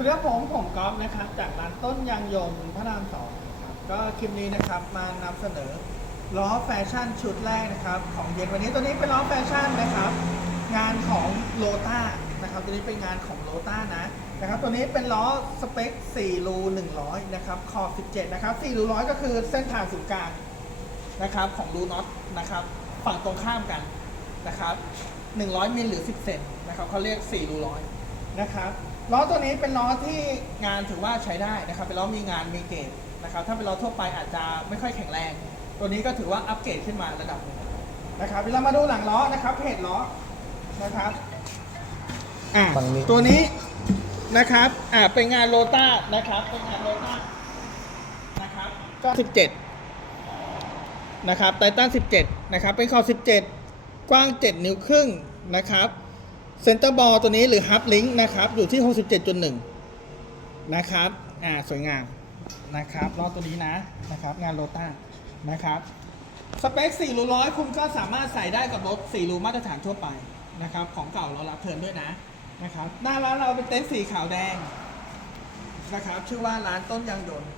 สวัสดีครับผมผมก๊อฟนะครับ จากร้านต้นยางยนต์พระรามสองนะครับก็คลิปนี้นะครับมานำเสนอล้อแฟชั่นชุดแรกนะครับของเย็นวันนี้ตัวนี้เป็นล้อแฟชั่นนะครับงานของโลต้านะครับตัวนี้เป็นงานของโลต้านะนะครับตัวนี้เป็นล้อสเปค4รู100นะครับขอบ17นะครับ4รู100ก็คือเส้นผ่านศูนย์กลางนะครับของรูน็อตนะครับฝั่งตรงข้ามกันนะครับ100มิลหรือ 10 เซนนะครับเขาเรียก4รูร้อย นะครับล้อตัวนี้เป็นล้อที่งานถือว่าใช้ได้นะครับ เป็นล้อมีงานมีเกรดนะครับ ถ้าเป็นล้อทั่วไปอาจจะไม่ค่อยแข็งแรง ตัวนี้ก็ถือว่าอัปเกรดขึ้นมาระดับหนึงนะครับเรามาดูหลังล้อนะครับเพจล้อนะครับอ่าฝั่งนี้ตัวนี้นะครับอ่าเป็นงานโลต้านะครับ เป็นงานโลต้านะครับก็17นะครับไททัน17นะครับ เป็นขอบ17กว้าง7นิ้วครึ่งนะครับ เซนเตอร์บอลตัวนี้หรือฮับลิงก์นะครับอยู่ที่ 67.1 นะครับอ่าสวยงามนะครับล้อตัวนี้นะนะครับงานโรต้านะครับสเปค4รูร้อยคุณก็สามารถใส่ได้กับรถ4รูมาตรฐานทั่วไปนะครับของเก่าเรารับเทินด้วยนะนะครับหน้าร้านเราเป็นเต็นท์สีขาวแดงนะครับชื่อว่าร้านต้นยางยนต์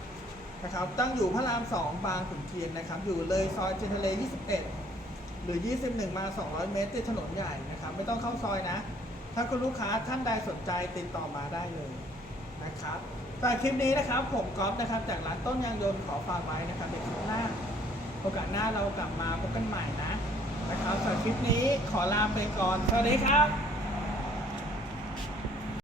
นะครับตั้งอยู่พระราม 2 บางขุนเทียนนะครับอยู่เลยซอยเจนทะเล 21 หรือ 21 มา 200 เมตรติดถนนใหญ่นะครับไม่ต้องเข้าซอยนะ ถ้าคุณลูกค้าท่านใดสนใจติดต่อมาได้เลยนะครับสำหรับคลิปนี้นะครับผมก๊อฟนะครับ จากร้านต้นยางยนต์ขอฝากไว้นะครับในคลิปหน้า โอกาสหน้าเรากลับมาพบกันใหม่นะนะครับสำหรับคลิปนี้ขอลาไปก่อน สวัสดีครับ